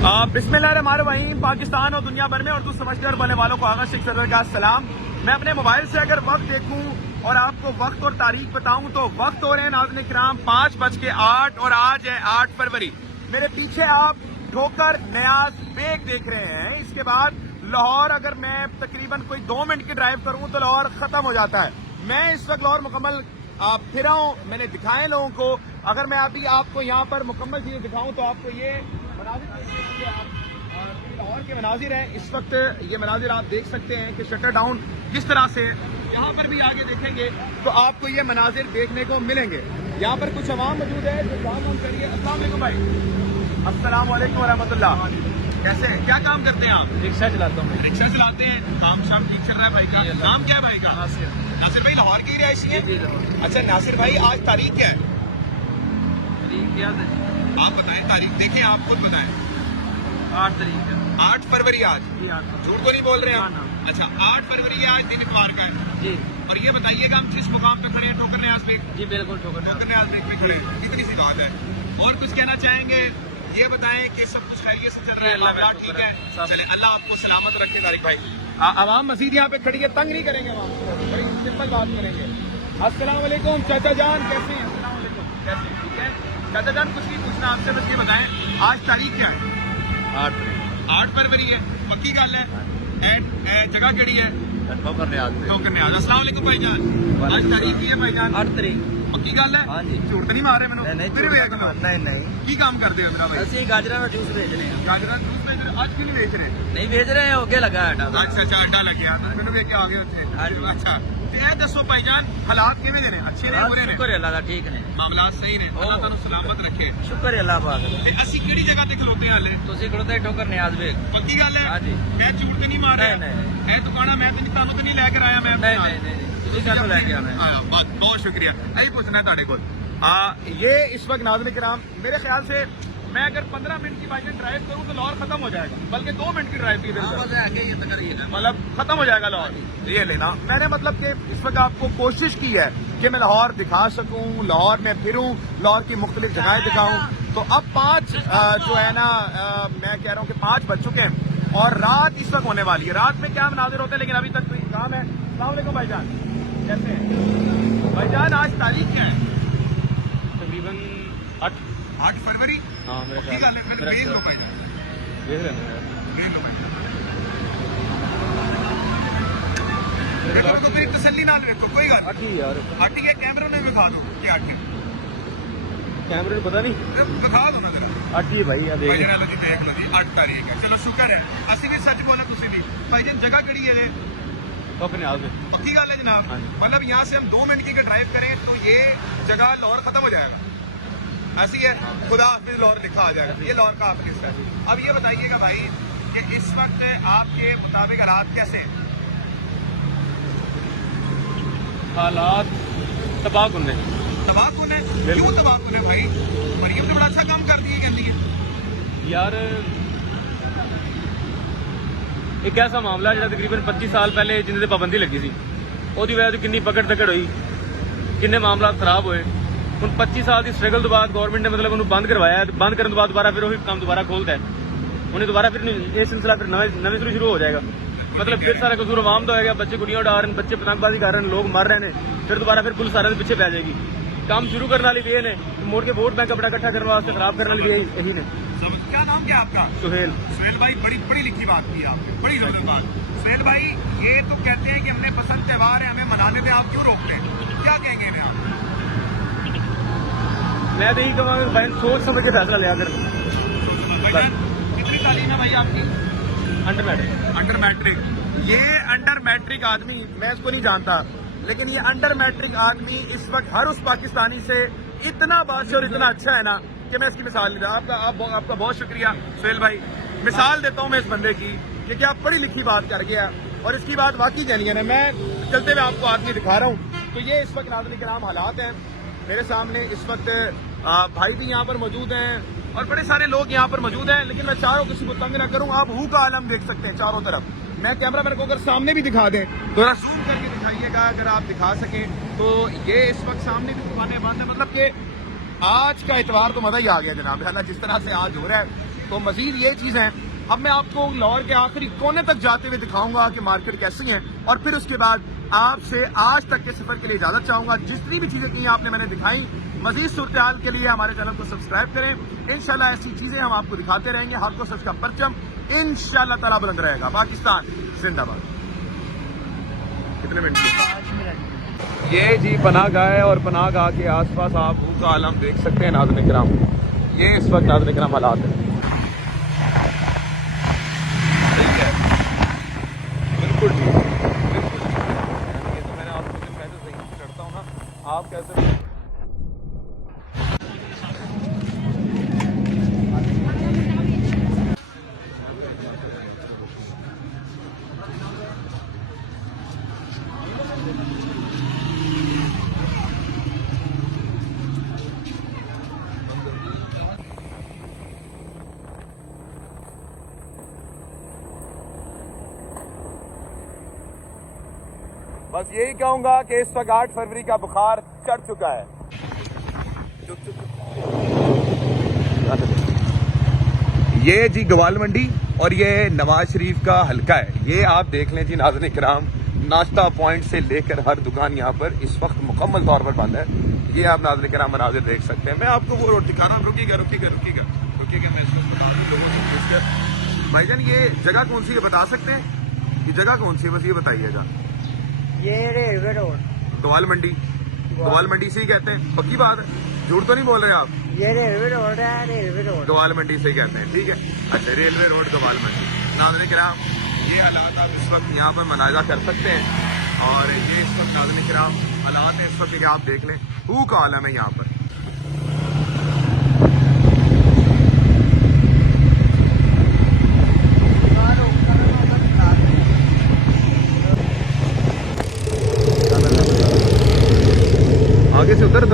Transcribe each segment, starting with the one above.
बिस्मिल्लाहिर्रहमानिर्रहीम। पाकिस्तान और दुनिया भर में उर्दू समझकर बोलने वालों को आगा शेख सरवर का सलाम। मैं अपने मोबाइल से अगर वक्त देखूं और आपको वक्त और तारीख बताऊं तो वक्त हो रहे हैं नाज़रीन किराम 5:08 और आज है 8 फरवरी। मेरे पीछे आप ठोकर न्याज बेग देख रहे हैं। इसके बाद लाहौर अगर मैं तकरीबन कोई 2 मिनट की ड्राइव करूं तो लाहौर खत्म हो जाता है। मैं इस वक्त लाहौर मुकम्मल फिरा हूं, मैंने दिखाए लोगों को। अगर मैं अभी आपको यहाँ पर मुकम्मल चीजें दिखाऊं तो आपको ये लाहौर के मनाजिर हैं। इस वक्त ये मनाजिर आप देख सकते हैं कि शटर डाउन किस तरह से, यहाँ पर भी आगे देखेंगे तो आपको ये मनाजिर देखने को मिलेंगे। यहाँ पर कुछ अवाम मौजूद है जो काम वाम करिए। अस्सलाम वालेकुम भाई। अस्सलाम वालेकुम रहमतुल्लाह। कैसे, क्या काम करते हैं आप? रिक्शा चलाता हूँ। रिक्शा चलाते हैं, काम शाम ठीक चल रहा है भाई का? नाम क्या है भाई का? नासिर भाई लाहौर की रिहायशी है? अच्छा नासिर भाई, आज तारीख क्या है? तारीख क्या है? आप बताएं तारीख, देखें आप खुद बताएं। 8 तारीख है। 8 फरवरी आज। झूठ तो नहीं बोल रहे हैं? अच्छा 8 फरवरी आज दिन इतवार का है जी। और ये बताइएगा हम जिस मुकाम पे खड़े हैं ठोकर न्याज बेग? जी बिल्कुल ठोकर न्याज बेग पे खड़े हैं, कितनी सी बात है। और कुछ कहना चाहेंगे? ये बताएं कि सब कुछ खैरियत से चल रहा है? अल्लाह ठीक है, चले अल्लाह आपको सलामत रखे। तारिक भाई आवाम मजीद यहाँ पे खड़ी है, तंग नहीं करेंगे आवाम को, बड़ी सिंपल बात करेंगे। अस्सलाम वालेकुम चाचा जान, कैसे हैं? अस्सलाम वालेकुम, कैसे, ठीक है चाचा जान? कुछ नहीं पूछना आपसे, बस ये बताएं आज तारीख क्या है? 8 फरवरी है, पक्की गल है? जगह केड़ी है? ठोकर न्याज। अस्सलाम वालेकुम भाईजान, आज तारीख की है भाईजान? 8 तारीख। पक्की गल है? हाँ जी। झूठ तो नहीं मार रहे मैंने? नहीं की काम करते हो मेरा भाई? ਅਸੀਂ ਗਾਜਰਾਂ ਦਾ ਜੂਸ ਵੇਚ ਰਹੇ ਹਾਂ। गाजरा जूस बेच रहे? आज क्यों नहीं बेच रहे? ਨਹੀਂ ਵੇਚ ਰਹੇ ਹੋ, ਅੱਗੇ ਲੱਗਾ ਆਟਾ ਦਾ। अच्छा आटा लग गया तो मैंने देख के आ गया ਉੱਥੇ। ਹਾਂਜੀ। अच्छा ਤੇ ਇਹ ਦੱਸੋ ਭਾਈਜਾਨ ਹਾਲਾਤ ਕਿਵੇਂ ਦੇ ਨੇ? ਅੱਛੇ ਨੇ ਬੁਰੇ ਨੇ? ਸ਼ੁਕਰ ਹੈ ਅੱਲਾ ਦਾ, ਠੀਕ ਨੇ। ਮਾਮਲਾਤ ਸਹੀ ਨੇ, ਅੱਲਾਹ ਤੁਹਾਨੂੰ ਸਲਾਮਤ ਰੱਖੇ। ਸ਼ੁਕਰ ਹੈ ਅੱਲਾ ਪਾਕ ਦਾ। ਤੇ ਅਸੀਂ ਕਿਹੜੀ ਜਗ੍ਹਾ ਤੇ ਖਲੋਤੇ ਹਾਂ ਹਲੇ? ਤੁਸੀਂ ਖੜੋਤੇ ਠੋਕਰ ਨਿਆਜ਼ ਵੇਖ। ਪੱਕੀ ਗੱਲ ਹੈ? ਹਾਂਜੀ। ਮੈਂ ਝੂਠ ਤੇ ਨਹੀਂ ਮਾਰ ਰਿਹਾ? ਨਹੀਂ। ਇਹ ਦੁਕਾਨਾਂ ਮੈਂ ਤੇ ਤੁਹਾਨੂੰ ਤੇ ਨਹੀਂ ਲੈ ਕੇ ਆਇਆ ਮੈਂ? ਨਹੀਂ ਤੁਸੀਂ ਸਾਨੂੰ ਲੈ ਕੇ ਆਣਾ ਹੈ। बहुत शुक्रिया। यही पूछना है ਤੁਹਾਡੇ ਕੋਲ। ये इस वक्त नाज़रीन किराम मेरे ख्याल से मैं अगर 15 मिनट की बाइक ड्राइव करूं तो लाहौर खत्म हो जाएगा, बल्कि 2 मिनट की ड्राइव की मतलब खत्म हो जाएगा लाहौर। ये लेना मैंने मतलब कि इस वक्त आपको कोशिश की है कि मैं लाहौर दिखा सकूं, लाहौर में फिरूं, लाहौर की मुख्तलिफ जगहें दिखाऊं। तो अब 5 जो है ना मैं कह रहा हूँ कि 5 बज चुके हैं और रात इस वक्त होने वाली है। रात में क्या मनाजिर होते हैं, लेकिन अभी तक तो काम है। अस्सलाम वालेकुम भाईजान, कैसे हैं भाईजान? आज तारीख क्या है? तकरीबन 8 फरवरी। हाँ मेरे ठीक है, मैं भेज लो भाईजान, देख रहे हैं। भेज लो भाईजान। तो मेरी तसल्ली नाल देखो, कोई गल आठ ही यार, आटी है कैमरे में दिखा दो ये आटी कैमरे में पता नहीं। दिखा दो ना जरा 8 ही भाई, यार भाई जरा जी देख लो जी 8 तारीख है। चलो शुक्र है, ਅਸੀਂ भी सच बोला तुसी भी। भाईजान जगह केड़ी है? ठोकर न्याज वे। पक्की गल है जनाब? मतलब यहाँ से हम 2 मिनट की ड्राइव करें तो ये जगह लाहौर खत्म हो जाएगा, ऐसी है? खुदा हाफिज लाहौर लिखा आ जाएगा, ये लाहौर का आपका हिस्सा है। अब ये बताइएगा भाई कि इस वक्त आपके मुताबिक हालात कैसे हैं? हालात तबाहकुन है। तबाहकुन है? क्यों तबाहकुन है भाई? मरियम ने बड़ा अच्छा काम कर दिया कहती है यार। एक ऐसा मामला जो तकरीबन 25 साल पहले जिन्हें पाबंदी लगी सी, ਉਹਦੀ वजह ਤੋਂ ਕਿੰਨੀ ਪਕੜ ਤਕੜ ਹੋਈ, ਕਿੰਨੇ ਮਾਮਲਾ ਖਰਾਬ ਹੋਏ। ਹੁਣ 25 ਸਾਲ ਦੀ ਸਟਰਗਲ ਤੋਂ ਬਾਅਦ ਗਵਰਨਮੈਂਟ ਨੇ ਮਤਲਬ ਉਹਨੂੰ ਬੰਦ ਕਰਵਾਇਆ। ਬੰਦ ਕਰਨ ਤੋਂ ਬਾਅਦ ਦੁਬਾਰਾ ਫਿਰ ਉਹੀ ਕੰਮ ਦੁਬਾਰਾ ਖੋਲਦਾ ਹੈ। ਉਹਨੇ ਦੁਬਾਰਾ ਫਿਰ ਇਹ ਸਿਲਸਿਲਾ ਫਿਰ ਨਵੇਂ ਸਿਰੇ ਸ਼ੁਰੂ ਹੋ ਜਾਏਗਾ। मतलब फिर सारा कसूर आवाम का होगा, बच्चे गुड़ियां उड़ा रहे हैं, बच्चे पतंगबाजी कर रहे हैं, लोग मर रहे हैं। फिर दोबारा फिर पुलिस सारे पीछे पै जाएगी। काम शुरू करने वाली भी ने मोड़ के वोट बैंक अपना इकट्ठा करने वास्ते खराब करने वाली भी यही ने। क्या नाम क्या आपका? सुहेल। सुहेल भाई बड़ी बड़ी लिखी बात की आपने, बड़ी जबरदस्त बात। सुहेल भाई ये तो कहते हैं कि हमने पसंद त्योहार है, हमें मनाने थे, आप क्यों रोक रहे हैं? क्या कहेंगे इन्हें आप? मैं तो यही कहूँगा भाई सोच समझ के फैसला लिया कर। कितनी तालीम है भाई आपकी? Under matric. ये अंडर मैट्रिक आदमी, मैं इसको नहीं जानता, लेकिन ये अंडर मैट्रिक आदमी इस वक्त हर उस पाकिस्तानी से इतना बादशाह और इतना अच्छा है ना कि मैं इसकी मिसाल नहीं दूं। आपका बहुत शुक्रिया सुहेल भाई। मिसाल देता हूँ मैं इस बंदे की क्योंकि आप पढ़ी लिखी बात कर गया और इसकी बात वाकई जेन्युइन है। मैं चलते हुए आपको आदमी दिखा रहा हूँ। तो ये इस वक्त नाज़रीन किराम हालात हैं मेरे सामने। इस वक्त भाई भी यहाँ पर मौजूद हैं और बड़े सारे लोग यहाँ पर मौजूद हैं, लेकिन मैं चारों किसी को तंग ना करूँ। आप हू का आलम देख सकते हैं चारों तरफ। मैं कैमरा मैन को अगर सामने भी दिखा दें तो जरा जूम करके दिखाइएगा अगर आप दिखा सकें। तो ये इस वक्त सामने भी दुकानें बंद है, मतलब कि आज का इतवार तो मजा ही आ गया जनाब। हालांकि जिस तरह से आज हो रहा है तो मजीद ये चीज़ें अब मैं आपको लाहौर के आखिरी कोने तक जाते हुए दिखाऊंगा कि मार्केट कैसी है, और फिर उसके बाद आपसे आज तक के सफर के लिए इजाजत चाहूंगा। जितनी भी चीजें की आपने मैंने दिखाई, मजीद सूरत के लिए हमारे चैनल को सब्सक्राइब करें। इंशाल्लाह ऐसी चीजें हम आपको दिखाते रहेंगे। हक को सच का परचम इंशाल्लाह ताला बुलंद रहेगा। पाकिस्तान जिंदाबाद। कितने मिनट? 5 मिनट। ये जी पनाह गाह है, और पनाह गाह के आसपास आप का आलम देख सकते हैं नाज़रीन किराम। ये इस वक्त नाज़रीन किराम हालात है। बिल्कुल ठीक, ये तो मैंने आपको दिन पहले सही करता हूँ ना। आप कैसे बस यही कहूंगा कि इस वक्त 8 फरवरी का बुखार चढ़ चुका है। ये जी गवाल मंडी और ये नवाज शरीफ का हलका है। ये आप देख लें जी नाज़रीन किराम, नाश्ता पॉइंट से लेकर हर दुकान यहाँ पर इस वक्त मुकम्मल तौर पर बंद है। ये आप नाज़रीन किराम मनाज़िर देख सकते हैं। मैं आपको वो रोड दिखा रहा हूँ। रुकिएगा मैं इसको भाईजान, ये जगह कौन सी है बता सकते हैं? ये जगह कौन सी है, बस ये बताइएगा। ये रेलवे रोड गवाल मंडी से ही कहते हैं? पक्की बात है, झूठ तो नहीं बोल रहे आप? ये रेलवे रोड है, रेलवे रोड गवाल मंडी से ही कहते हैं, ठीक है। अच्छा, रेलवे रोड गवाल मंडी। नाज़रीन किराम, ये हालात आप इस वक्त यहाँ पर मनाजा कर सकते हैं, और ये इस वक्त नाज़रीन किराम हालात है इस वक्त कि आप देख लें, हू का आलम है यहाँ पर। आगे से उधर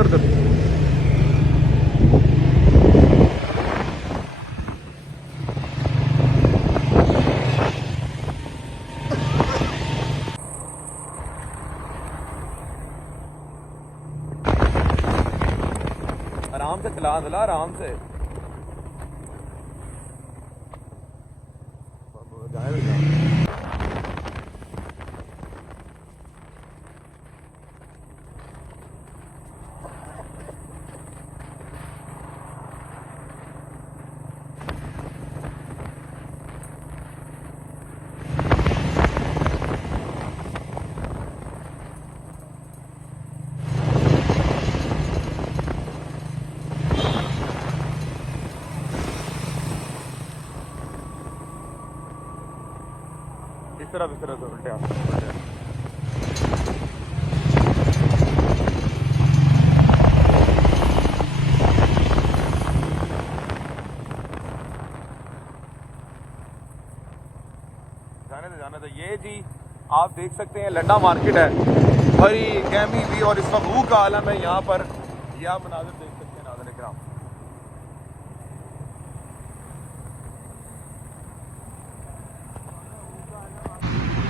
आराम से चला दला, आराम से। इस तरह से उल्टे जाने दे। ये जी आप देख सकते हैं लंडा मार्केट है, भरी गहमी भी, और इस वक्त का आलम है यहाँ पर। ये आप मनाज़िर देख सकते हैं नाज़रीन किराम।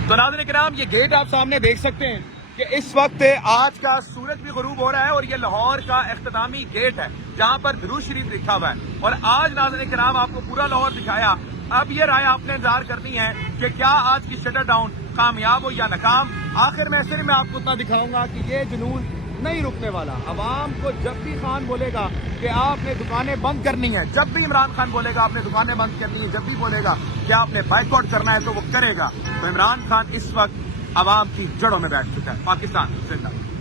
तो नाज़रीन किराम, ये गेट आप सामने देख सकते हैं कि इस वक्त आज का सूरज भी गुरूब हो रहा है, और ये लाहौर का इख्तितामी गेट है जहां पर दुरूद शरीफ लिखा हुआ है। और आज नाज़रीन किराम आपको पूरा लाहौर दिखाया। अब ये राय आपने इंतजार करनी है कि क्या आज की शटर डाउन कामयाब हो या नाकाम। आखिर में सिर्फ मैं आपको उतना दिखाऊंगा कि ये जुनून नहीं रुकने वाला। अवाम को जब भी खान बोलेगा कि आपने दुकानें बंद करनी है, जब भी इमरान खान बोलेगा आपने दुकानें बंद करनी है, जब भी बोलेगा कि आपने बाइकआउट करना है, तो वो करेगा। तो इमरान खान इस वक्त अवाम की जड़ों में बैठ चुका है। पाकिस्तान जिंदाबाद।